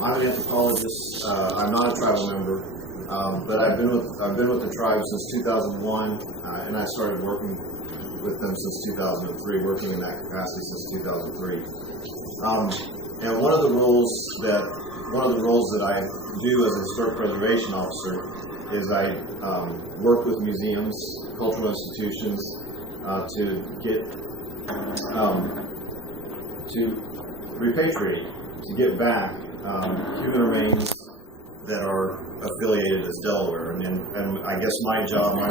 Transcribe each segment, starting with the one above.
I'm an anthropologist. I'm not a tribal member, but I've been with the tribe since 2001, and I started working with them since 2003, working in that capacity since 2003. And one of the roles that I do as a historic preservation officer is I work with museums, cultural institutions, to repatriate, to get back human remains that are affiliated as Delaware. And I guess my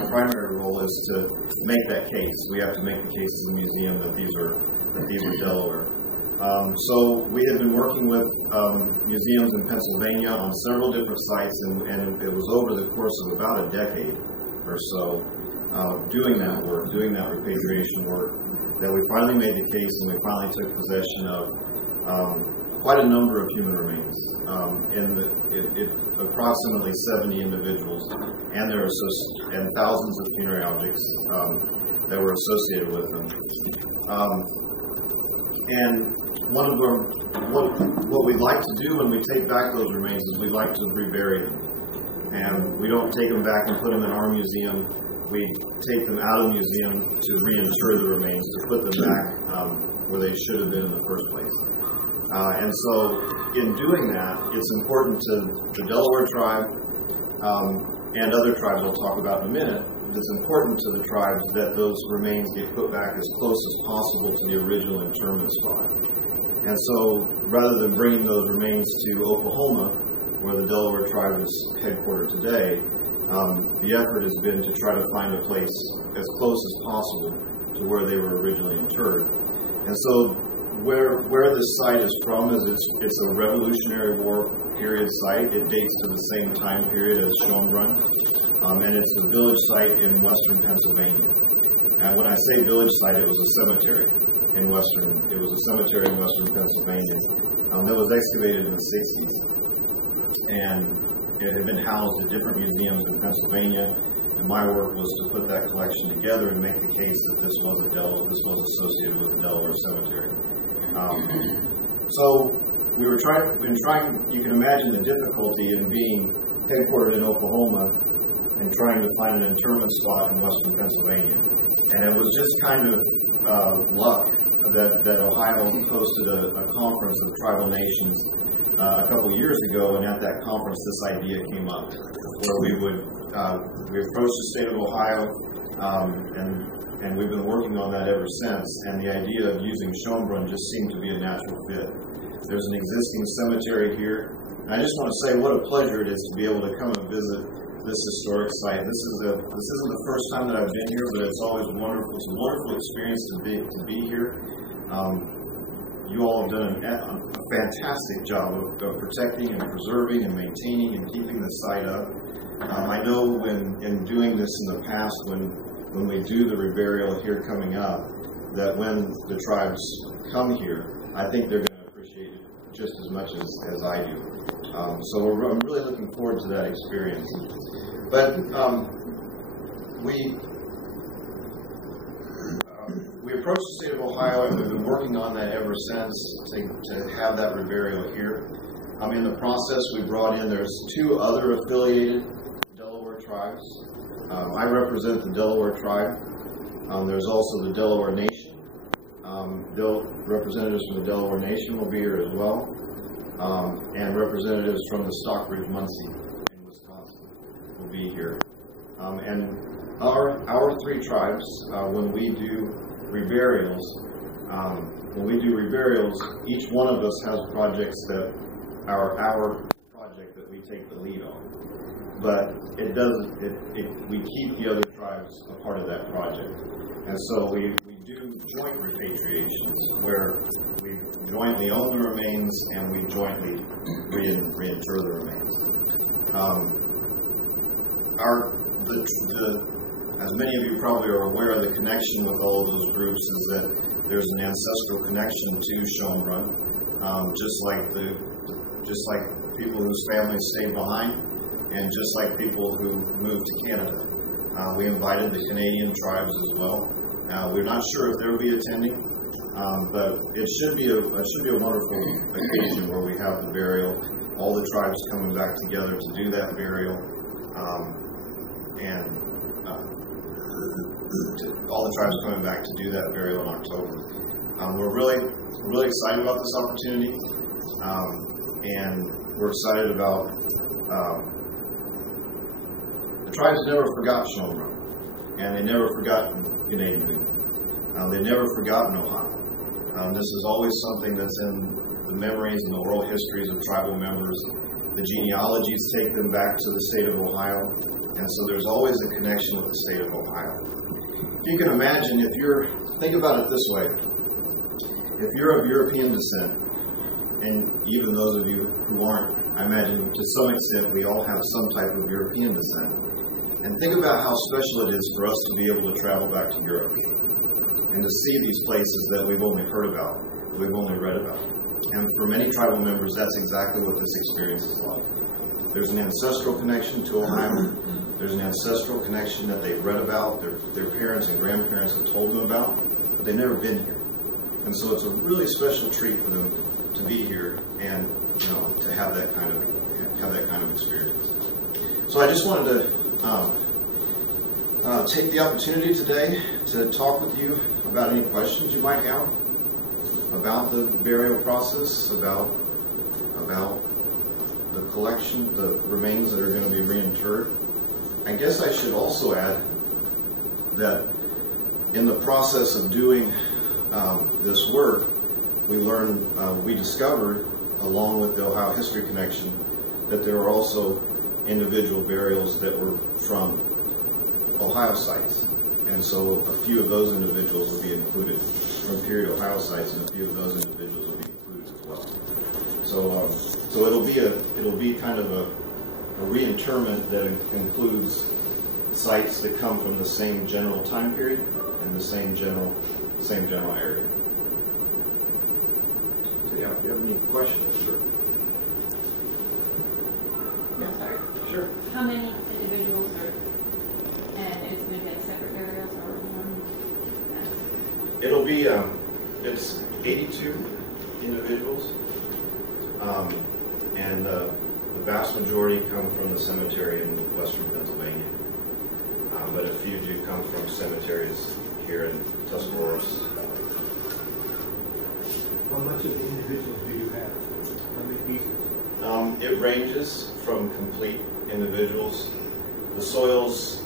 primary role is to make that case. We have to make the case to the museum that these are Delaware. So we have been working with museums in Pennsylvania on several different sites, and it was over the course of about a decade or so doing that work, doing that repatriation work, that we finally made the case and we finally took possession of quite a number of human remains, approximately 70 individuals, and thousands of funerary objects that were associated with them. And what we'd like to do when we take back those remains is we'd like to rebury them. And we don't take them back and put them in our museum. We take them out of the museum to reinter the remains, to put them back where they should have been in the first place. And so in doing that, it's important to the Delaware tribe and other tribes I'll talk about in a minute. It's important to the tribes that those remains get put back as close as possible to the original interment spot. And so rather than bringing those remains to Oklahoma, where the Delaware tribe is headquartered today, the effort has been to try to find a place as close as possible to where they were originally interred. And so where this site is from is it's a Revolutionary War period site. It dates to the same time period as Schoenbrunn, and it's a village site in western Pennsylvania. And when I say village site, it was a cemetery in western Pennsylvania that was excavated in the 60s, and it had been housed at different museums in Pennsylvania. And my work was to put that collection together and make the case that this was associated with the Delaware Cemetery. So we were trying. You can imagine the difficulty in being headquartered in Oklahoma and trying to find an interment spot in western Pennsylvania. And it was just kind of luck that Ohio hosted a conference of tribal nations a couple years ago, and at that conference this idea came up, where we approached the state of Ohio, and we've been working on that ever since, and the idea of using Schoenbrunn just seemed to be a natural fit. There's an existing cemetery here, and I just want to say what a pleasure it is to be able to come and visit this historic site. This isn't the first time that I've been here, but it's always wonderful. It's a wonderful experience to be here. You all have done a fantastic job of protecting and preserving and maintaining and keeping the site up. I know in doing this in the past, when we do the reburial here coming up, that when the tribes come here, I think they're going to appreciate it just as much as I do. So I'm really looking forward to that experience. But we approached the state of Ohio, and we've been working on that ever since to have that reburial here. In the process, we brought in, there's 2 other affiliated Delaware tribes. I represent the Delaware tribe. There's also the Delaware Nation. Representatives from the Delaware Nation will be here as well. And representatives from the Stockbridge-Muncie in Wisconsin will be here. And our 3 tribes, when we do reburials, each one of us has projects that are our project that we take the lead on. But we keep the other tribes a part of that project. And so we do joint repatriations, where we jointly own the remains and we jointly reinter the remains. As many of you probably are aware, the connection with all of those groups is that there's an ancestral connection to Schoenbrunn, just like people whose families stayed behind, and just like people who moved to Canada. We invited the Canadian tribes as well. We're not sure if they'll be attending, But it should be a wonderful occasion where we have the burial, all the tribes coming back together to do that burial, and all the tribes coming back to do that burial in October. We're really excited about this opportunity, and we're excited about the tribes never forgot Schoenbrunn, and they never forgot Unaidu. They never forgotten Ohio. This is always something that's in the memories and the oral histories of tribal members. The genealogies take them back to the state of Ohio, and so there's always a connection with the state of Ohio. If you can imagine, think about it this way. If you're of European descent, and even those of you who aren't, I imagine to some extent we all have some type of European descent. And think about how special it is for us to be able to travel back to Europe and to see these places that we've only heard about, we've only read about. And for many tribal members, that's exactly what this experience is like. There's an ancestral connection to Ohio. There's an ancestral connection that they've read about, their parents and grandparents have told them about, but they've never been here. And so it's a really special treat for them to be here and to have that kind of experience. So I just wanted to take the opportunity today to talk with you about any questions you might have about the burial process, about the collection, the remains that are going to be reinterred. I guess I should also add that in the process of doing this work, we discovered, along with the Ohio History Connection, that there were also individual burials that were from Ohio sites. And so a few of those individuals will be included from period Ohio sites, and a few of those individuals will be included as well. So it'll be kind of a reinterment that includes sites that come from the same general time period and the same general area. So yeah, if you have any questions, sure. I'm sorry. Sure. How many individuals and is it going to be like separate burials or one? It'll be, it's 82 individuals, and the vast majority come from the cemetery in western Pennsylvania, but a few do come from cemeteries here in Tuscaloosa. How much of the individuals do you have? How many pieces? It ranges from complete individuals. The soils,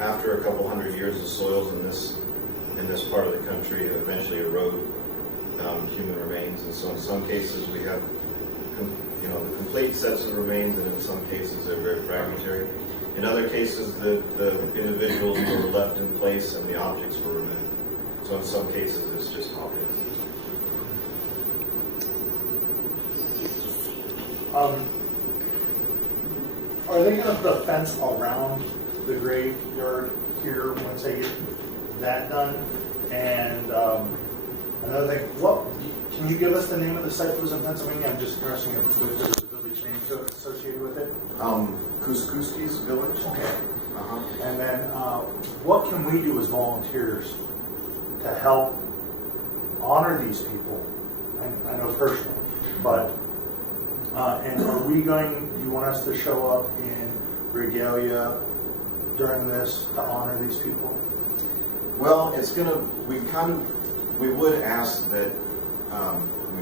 after a couple hundred years, the soils in this part of the country eventually erode human remains, and so in some cases we have the complete sets of remains, and in some cases they're very fragmentary. In other cases, the individuals were left in place and the objects were removed. So in some cases it's just objects. Are they going to put a fence around the graveyard here once they get that done? And another thing, can you give us the name of the site that was in Pennsylvania? I'm just interested if there's a village name associated with it. Kuskuski's village. Okay. And then what can we do as volunteers to help honor these people? I know personally, but and do you want us to show up in regalia during this to honor these people? Well, we would ask that,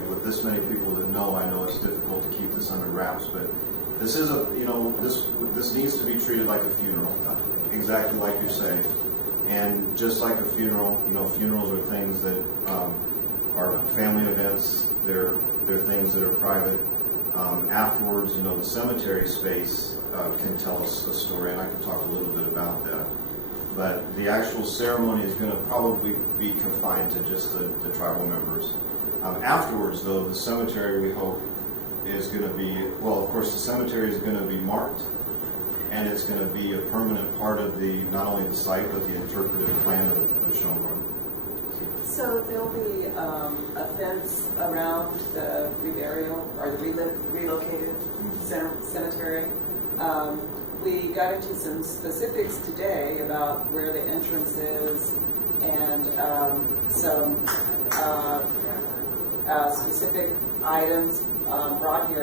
with this many people that know, I know it's difficult to keep this under wraps, but this is this needs to be treated like a funeral, exactly like you're saying. And just like a funeral, funerals are things that are family events, they're things that are private. Afterwards, the cemetery space can tell us a story, and I can talk a little bit about that. But the actual ceremony is going to probably be confined to just the tribal members. Afterwards, though, the cemetery, we hope, is going to be, well, of course, the cemetery is going to be marked, and it's going to be a permanent part of not only the site, but the interpretive plan of Schoenbrunn. So there'll be a fence around the reburial or the relocated cemetery. We got into some specifics today about where the entrance is, and some specific items brought here.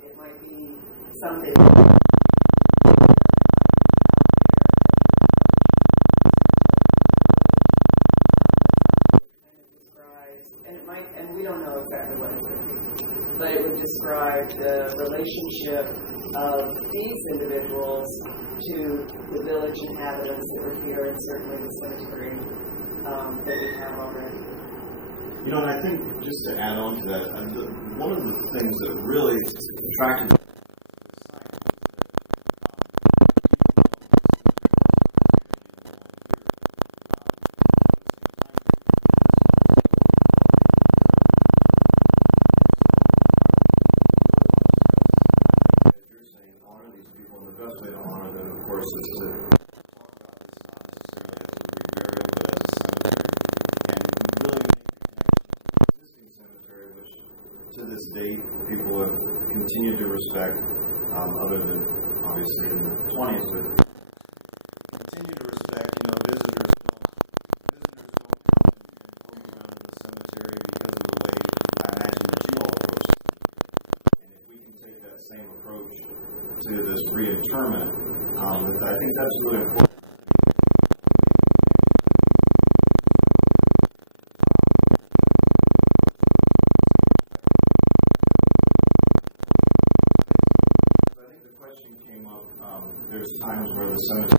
It might be something. And we don't know exactly what it's going to be, but it would describe the relationship of these individuals to the village inhabitants that are here, and certainly the cemetery that we have already. You know, and I think just to add on to that, one of the things that really attracted way to honor them, of course, is to talk about this not necessarily as a reburial, but as a cemetery. And really make the existing cemetery, which to this date people have continued to respect, other than obviously in the 20s, but continue to respect. You know, visitors don't come and poke around the cemetery because of the way I imagine that you all approach it. And if we can take that same approach to this reinterment, I think that's really important. So I think the question came up, there's times where the cemetery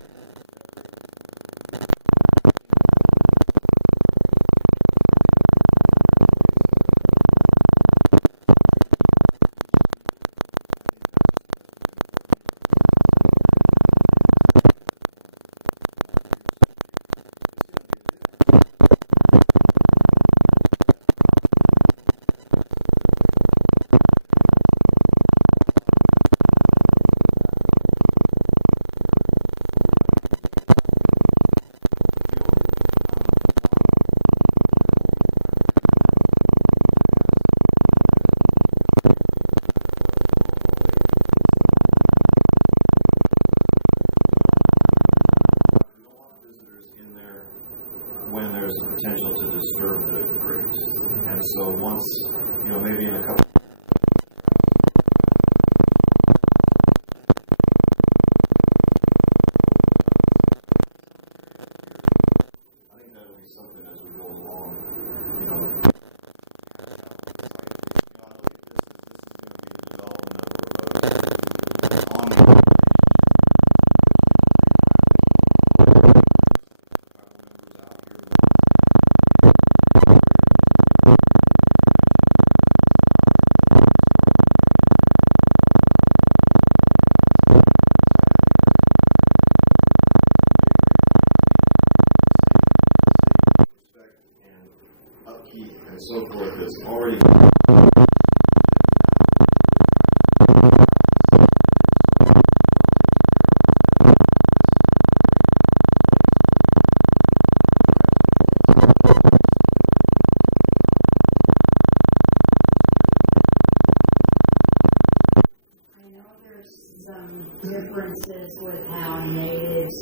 when there's the potential to disturb the graves. And so once, you know, maybe in a couple I think that'll be something as we go along, you know. I look at this is going to be the development of an ongoing upkeep and so forth that's already I know there's some differences with how natives